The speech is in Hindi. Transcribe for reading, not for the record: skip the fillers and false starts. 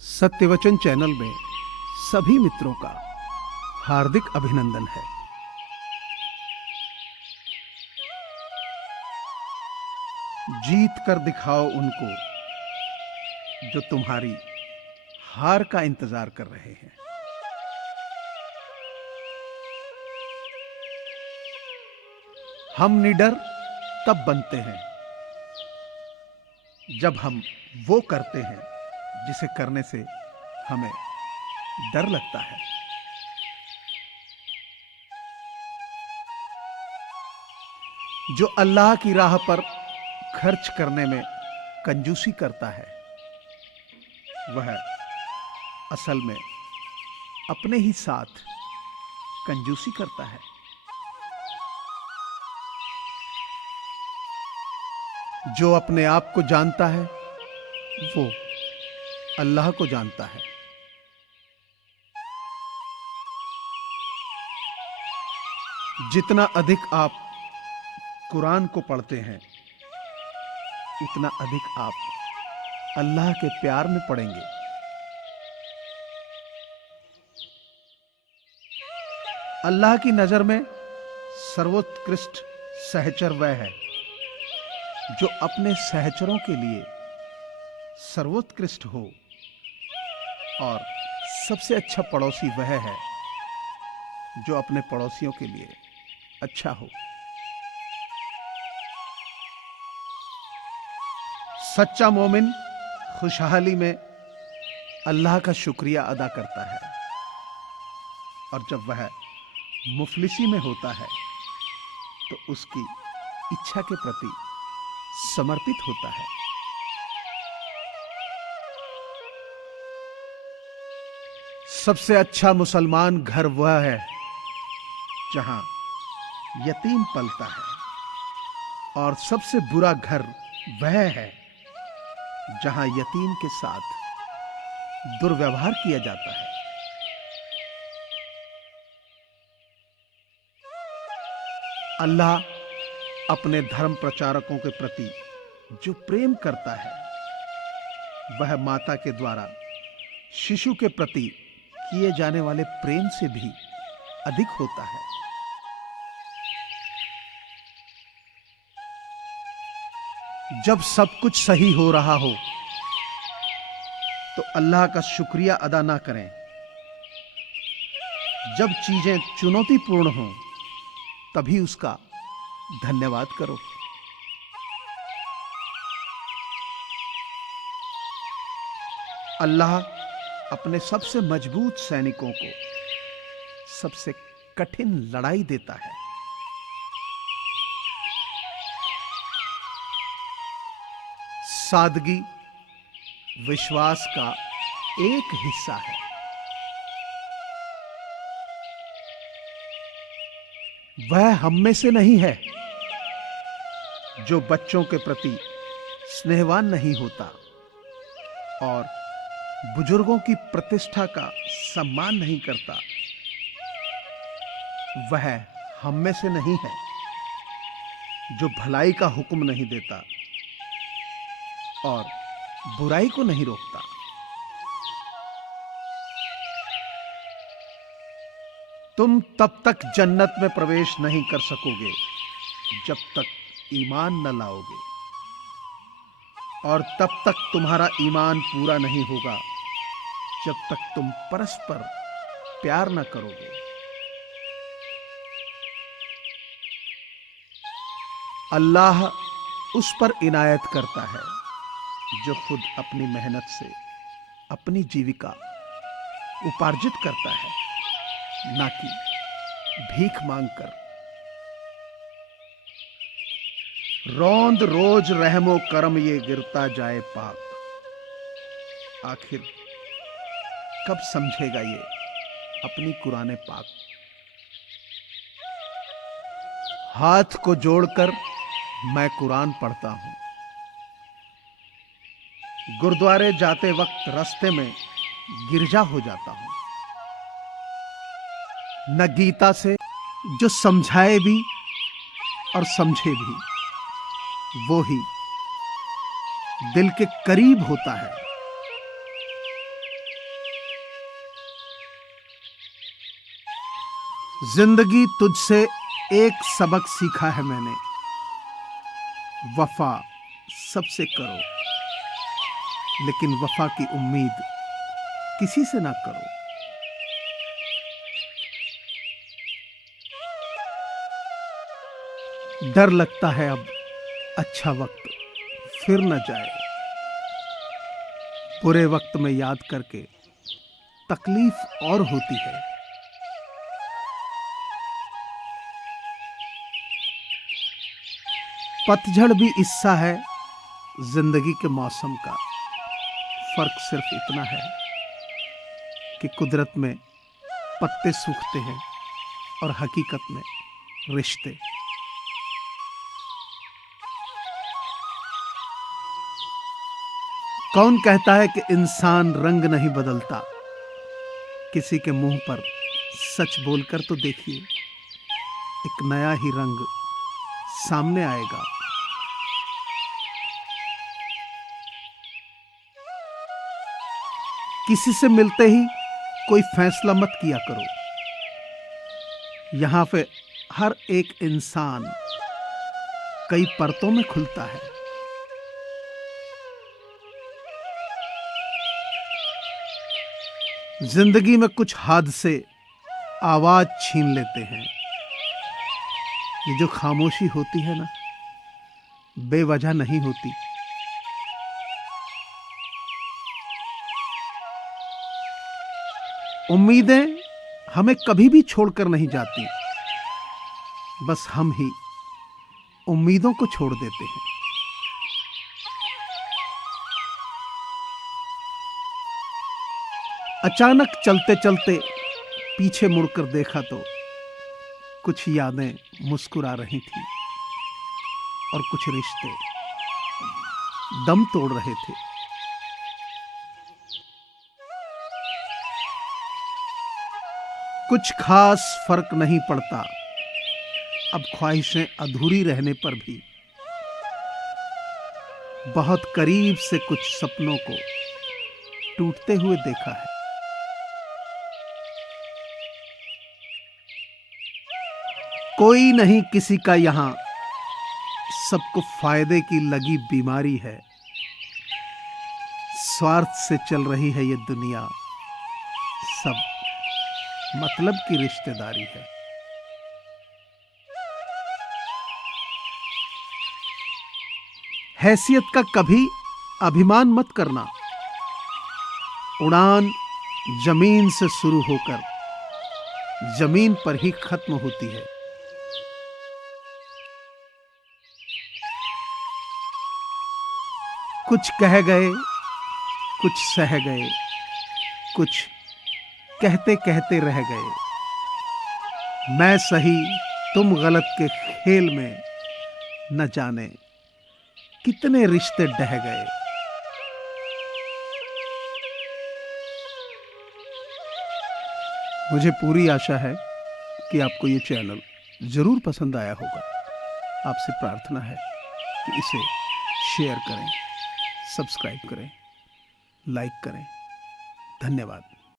सत्यवचन चैनल में सभी मित्रों का हार्दिक अभिनंदन है। जीत कर दिखाओ उनको जो तुम्हारी हार का इंतजार कर रहे हैं। हम निडर तब बनते हैं जब हम वो करते हैं जिसे करने से हमें डर लगता है। जो अल्लाह की राह पर खर्च करने में कंजूसी करता है वह असल में अपने ही साथ कंजूसी करता है। जो अपने आप को जानता है वो अल्लाह को जानता है। जितना अधिक आप कुरान को पढ़ते हैं उतना अधिक आप अल्लाह के प्यार में पड़ेंगे। अल्लाह की नजर में सर्वोत्कृष्ट सहचर वह है जो अपने सहचरों के लिए सर्वोत्कृष्ट हो, और सबसे अच्छा पड़ोसी वह है जो अपने पड़ोसियों के लिए अच्छा हो। सच्चा मोमिन खुशहाली में अल्लाह का शुक्रिया अदा करता है, और जब वह मुफलिसी में होता है तो उसकी इच्छा के प्रति समर्पित होता है। सबसे अच्छा मुसलमान घर वह है जहां यतीम पलता है, और सबसे बुरा घर वह है जहां यतीम के साथ दुर्व्यवहार किया जाता है। अल्लाह अपने धर्म प्रचारकों के प्रति जो प्रेम करता है वह माता के द्वारा शिशु के प्रति किए जाने वाले प्रेम से भी अधिक होता है। जब सब कुछ सही हो रहा हो तो अल्लाह का शुक्रिया अदा ना करें। जब चीजें चुनौतीपूर्ण हों तभी उसका धन्यवाद करो। अल्लाह अपने सबसे मजबूत सैनिकों को सबसे कठिन लड़ाई देता है। सादगी विश्वास का एक हिस्सा है। वह हम में से नहीं है जो बच्चों के प्रति स्नेहवान नहीं होता और बुजुर्गों की प्रतिष्ठा का सम्मान नहीं करता। वह हम में से नहीं है जो भलाई का हुक्म नहीं देता और बुराई को नहीं रोकता। तुम तब तक जन्नत में प्रवेश नहीं कर सकोगे जब तक ईमान न लाओगे, और तब तक तुम्हारा ईमान पूरा नहीं होगा जब तक तुम परस्पर प्यार न करोगे। अल्लाह उस पर इनायत करता है जो खुद अपनी मेहनत से अपनी जीविका उपार्जित करता है, ना कि भीख मांगकर। रौंद रोज रहमो करम ये गिरता जाए पाक। आखिर कब समझेगा ये अपनी कुरान पाक। हाथ को जोड़कर मैं कुरान पढ़ता हूं। गुरुद्वारे जाते वक्त रास्ते में गिरजा हो जाता हूं। न गीता से जो समझाए भी और समझे भी वो ही दिल के करीब होता है। जिंदगी तुझसे एक सबक सीखा है मैंने, वफा सबसे करो, लेकिन वफा की उम्मीद किसी से ना करो। डर लगता है अब अच्छा वक्त फिर न जाए, बुरे वक्त में याद करके तकलीफ और होती है। पतझड़ भी हिस्सा है जिंदगी के मौसम का, फर्क सिर्फ इतना है कि कुदरत में पत्ते सूखते हैं और हकीकत में रिश्ते। कौन कहता है कि इंसान रंग नहीं बदलता? किसी के मुंह पर सच बोलकर तो देखिए, एक नया ही रंग सामने आएगा। किसी से मिलते ही कोई फैसला मत किया करो। यहां पे हर एक इंसान कई परतों में खुलता है। जिंदगी में कुछ हादसे आवाज छीन लेते हैं। ये जो खामोशी होती है ना, बेवजह नहीं होती। उम्मीदें हमें कभी भी छोड़कर नहीं जाती, बस हम ही उम्मीदों को छोड़ देते हैं। अचानक चलते चलते पीछे मुड़कर देखा तो कुछ यादें मुस्कुरा रही थी और कुछ रिश्ते दम तोड़ रहे थे। कुछ खास फर्क नहीं पड़ता अब ख्वाहिशें अधूरी रहने पर भी। बहुत करीब से कुछ सपनों को टूटते हुए देखा है। कोई नहीं किसी का यहां, सबको फायदे की लगी बीमारी है। स्वार्थ से चल रही है ये दुनिया, सब मतलब की रिश्तेदारी है। हैसियत का कभी अभिमान मत करना। उड़ान जमीन से शुरू होकर जमीन पर ही खत्म होती है। कुछ कह गए, कुछ सह गए, कुछ कहते कहते रह गए। मैं सही तुम गलत के खेल में न जाने कितने रिश्ते ढह गए। मुझे पूरी आशा है कि आपको ये चैनल जरूर पसंद आया होगा। आपसे प्रार्थना है कि इसे शेयर करें, सब्सक्राइब करें, लाइक करें। धन्यवाद।